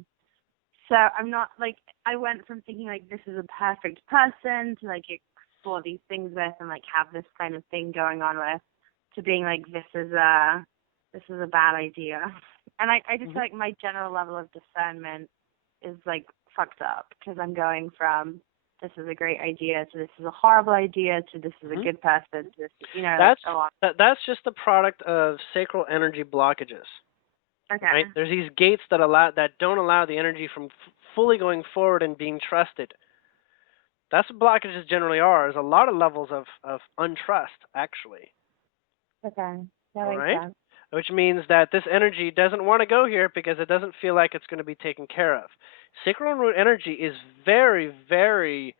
so I'm not like, I went from thinking like this is a perfect person to like explore these things with and like have this kind of thing going on with, to being like this is a bad idea. And I just Hmm. feel like my general level of discernment is like fucked up because I'm going from this is a great idea to this is a horrible idea to this is a Hmm. good person to this, like That's a lot. that's just the product of sacral energy blockages. Okay. Right? There's these gates that don't allow the energy from fully going forward and being trusted. That's what blockages generally are. There's a lot of levels of untrust, actually. Okay. That All makes right? sense. Which means that this energy doesn't want to go here because it doesn't feel like it's going to be taken care of. Sacral and root energy is very, very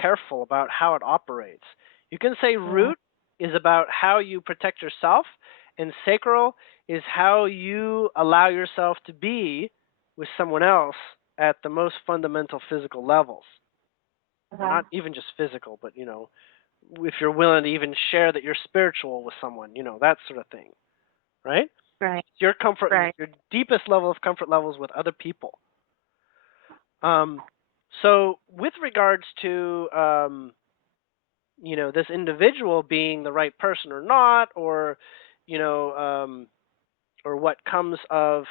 careful about how it operates. You can say Yeah. root is about how you protect yourself, and sacral is how you allow yourself to be with someone else at the most fundamental physical levels. Or Okay. not even just physical, but if you're willing to even share that you're spiritual with someone, that sort of thing, right? Right. Your comfort, Right. your deepest level of comfort levels with other people. Um, so with regards to this individual being the right person or not, or you know, or what comes of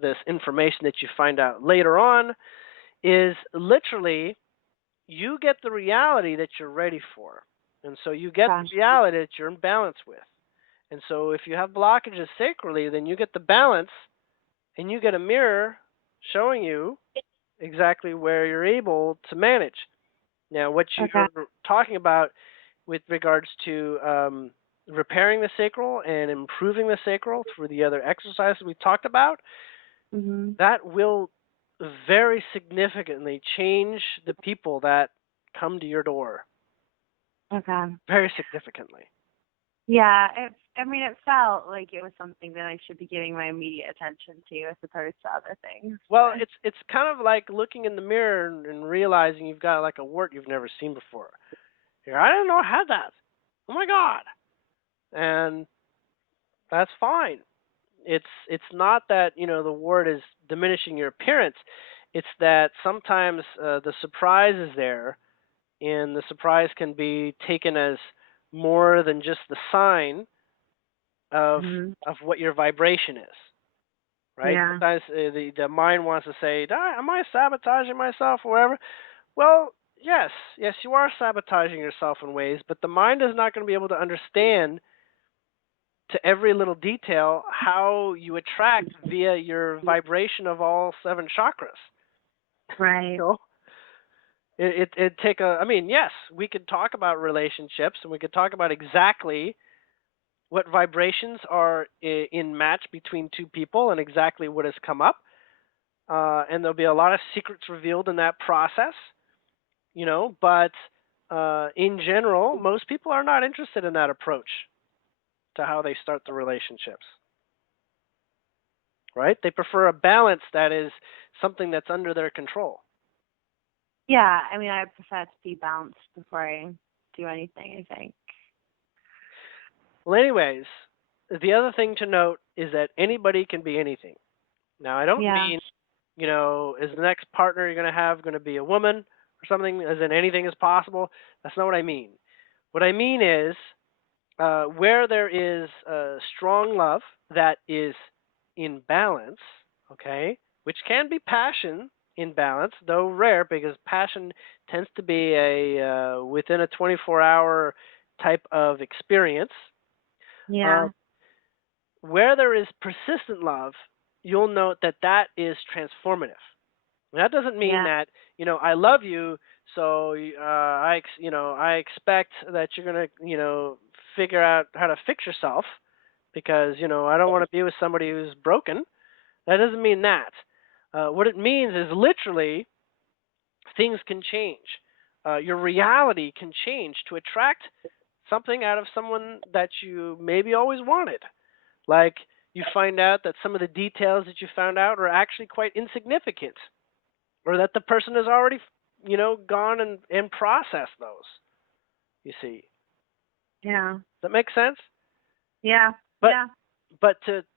this information that you find out later on is literally you get the reality that you're ready for, and so you get Okay. the reality that you're in balance with. And so if you have blockages sacrally, then you get the balance, and you get a mirror showing you exactly where you're able to manage. Now, what Okay. you're talking about with regards to repairing the sacral and improving the sacral through the other exercises we talked about, Mhm. that will very significantly change the people that come to your door. Okay. Very significantly. Yeah, it felt like it was something that I should be giving my immediate attention to as opposed to other things. Well, it's kind of like looking in the mirror and realizing you've got like a wart you've never seen before. I didn't know I had that. Oh my god! And that's fine. It's not that the wart is diminishing your appearance. It's that sometimes the surprise is there, and the surprise can be taken as more than just the sign of Mhm. what your vibration is. Right? Yeah. Sometimes the mind wants to say, "Am I sabotaging myself or whatever?" Well, yes, you are sabotaging yourself in ways, but the mind is not going to be able to understand to every little detail how you attract via your vibration of all seven chakras. Right. You know, it take a. I mean, yes, we could talk about relationships and we could talk about exactly what vibrations are in match between two people and exactly what has come up. And there'll be a lot of secrets revealed in that process. But in general, most people are not interested in that approach to how they start the relationships. Right? They prefer a balance that is something that's under their control. Yeah, I mean, I prefer to be balanced before I do anything, I think. Well, anyways, the other thing to note is that anybody can be anything. Now, I don't Yeah. mean, is the next partner you're going to have going to be a woman or something, as in anything is possible? That's not what I mean. What I mean is where there is strong love that is in balance, okay, which can be passion in balance, though rare because passion tends to be a within a 24-hour type of experience. Uh, Yeah. where there is persistent love, you'll note that that is transformative. That doesn't mean Yeah. that I love you, so I expect that you're gonna figure out how to fix yourself because I don't want to be with somebody who's broken. That doesn't mean that. What it means is literally things can change. Your reality can change to attract something out of someone that you maybe always wanted. Like you find out that some of the details that you found out are actually quite insignificant, or that the person has already, gone and processed those. You see, Yeah. does that make sense? Yeah. But Yeah.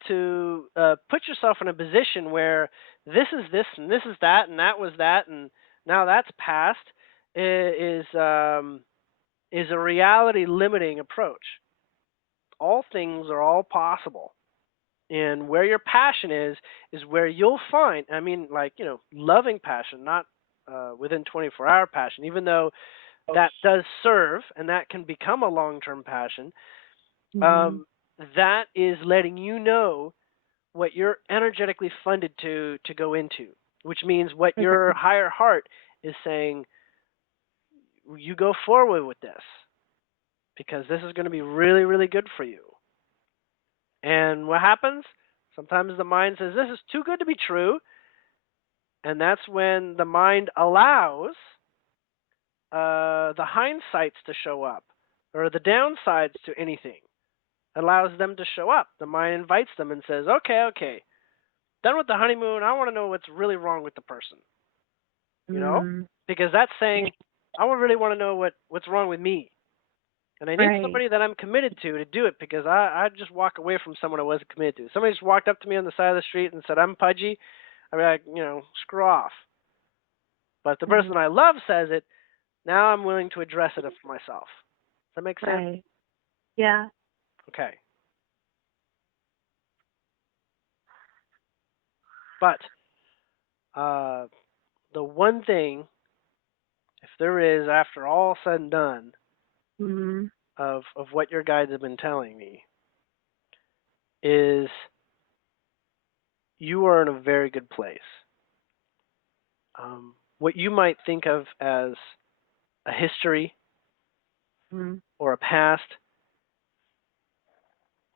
to put yourself in a position where this is this and this is that and that was that and now that's past is a reality limiting approach. All things are all possible. And where your passion is where you'll find, I mean, like, loving passion, not within 24-hour passion, even though that does serve and that can become a long-term passion. Mhm. Um, that is letting you know what you're energetically funded to go into, which means what your higher heart is saying, you go forward with this because this is going to be really, really good for you. And what happens? Sometimes the mind says, this is too good to be true. And that's when the mind allows the hindsights to show up or the downsides to anything. Allows them to show up. The mind invites them and says, okay, okay, done with the honeymoon. I want to know what's really wrong with the person, you know? Mm. Because that's saying, I really want to know what's wrong with me. And I need Right. somebody that I'm committed to do it because I just walk away from someone I wasn't committed to. Somebody just walked up to me on the side of the street and said, I'm pudgy. I'd be like, screw off. But if the Right. person I love says it, now I'm willing to address it for myself. Does that make sense? Right. Yeah. Okay. But uh, the one thing, if there is, after all said and done, Mhm. of what your guides have been telling me, is you are in a very good place. What you might think of as a history Mhm. or a past,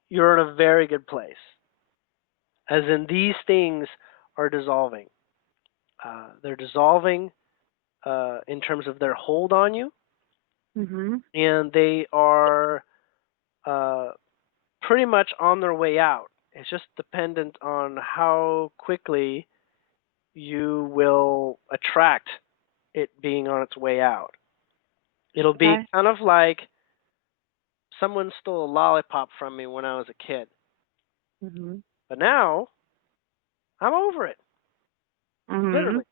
you're in a very good place. As in, these things are dissolving. They're dissolving in terms of their hold on you, Mhm. and they are uh, pretty much on their way out. It's just dependent on how quickly you will attract it being on its way out. It'll be Okay. kind of like someone stole a lollipop from me when I was a kid. Mhm. But now I'm over it. Mhm. Literally.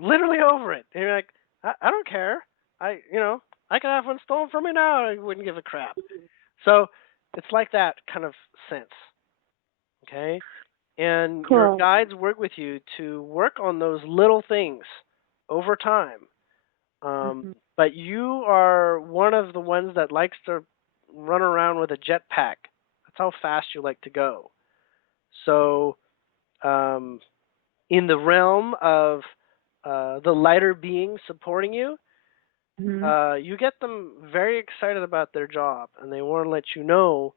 Literally over it. And you're like, I don't care. I can have one stolen from me now. I wouldn't give a crap. So it's like that kind of sense. Okay? And your Cool. guides work with you to work on those little things over time. Mhm. But you are one of the ones that likes to run around with a jetpack. That's how fast you like to go. So, um, in the realm of the lighter beings supporting you, Mhm. you get them very excited about their job, and they want to let you know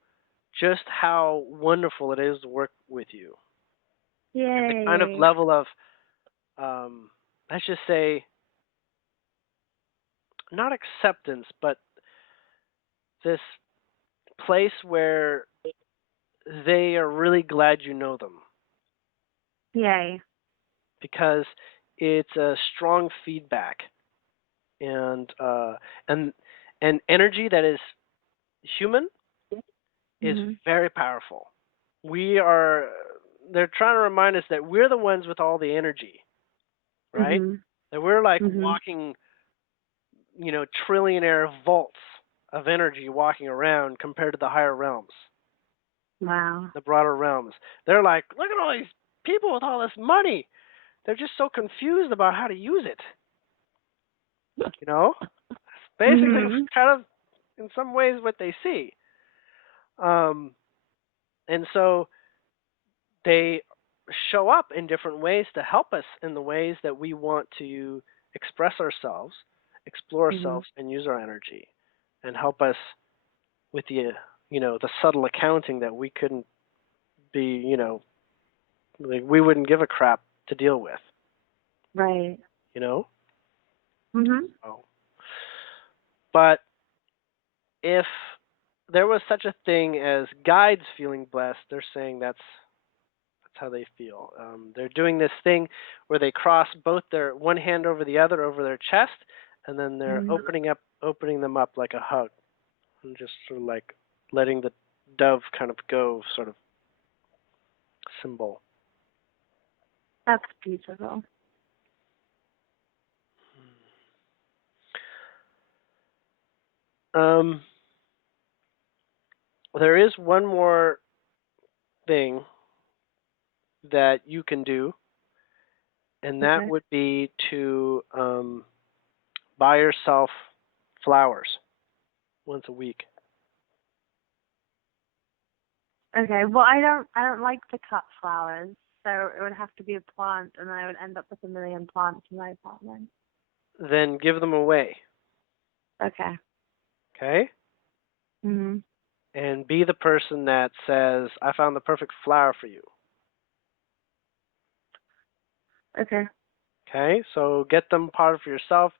just how wonderful it is to work with you. And the kind of Yay. level of, let's just say, not acceptance, but this place where they are really glad you know them Yay. because it's a strong feedback. and and and energy that is human is Mhm. very powerful. We are they're trying to remind us that we're the ones with all the energy, right? Mhm. That we're like Mhm. walking, trillionaire volts of energy walking around compared to the higher realms, Wow. the broader realms. They're like, look at all these people with all this money. They're just so confused about how to use it. You know, basically, Mhm. kind of in some ways what they see. Um, and so they show up in different ways to help us in the ways that we want to express ourselves, explore Mhm. ourselves, and use our energy, and help us with the subtle accounting that we couldn't be, like we wouldn't give a crap to deal with, Right. you know. Mhm. Oh. But if there was such a thing as guides feeling blessed, they're saying that's how they feel. They're doing this thing where they cross both their one hand over the other over their chest, and then they're Mhm. opening them up like a hug, and just sort of like letting the dove kind of go, sort of symbol. That's beautiful. Um, there is one more thing that you can do, and that Okay. would be to buy yourself flowers once a week. Okay. Well, I don't like to cut flowers, so it would have to be a plant, and I would end up with a million plants in my apartment. Then give them away, Okay. okay? Mhm. And be the person that says, I found the perfect flower for you. Okay. Okay? So get them part of yourself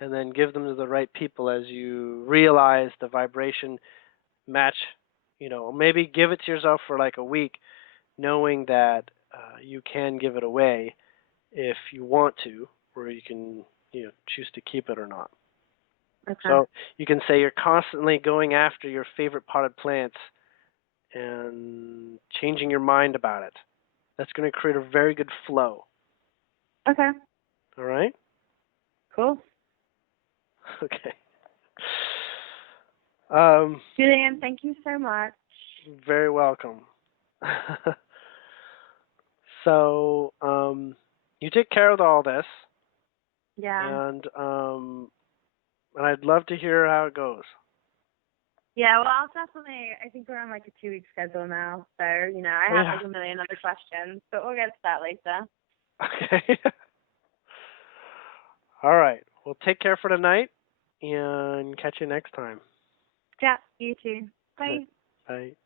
and then give them to the right people as you realize the vibration match. Maybe give it to yourself for like a week, knowing that you can give it away if you want to, or you can, choose to keep it or not. Okay. So you can say you're constantly going after your favorite potted plants and changing your mind about it. That's going to create a very good flow. Okay. All right? Cool. Okay. Um, Julien, thank you so much. very welcome. So, you take care of all this, Yeah. and I'd love to hear how it goes. Yeah, well, I'll definitely, I think we're on like a 2-week schedule now. So, I have Yeah. like a million other questions, but we'll get to that later. Okay. All right. Well, take care for tonight, and catch you next time. Yeah, you too. All right. Bye. Bye.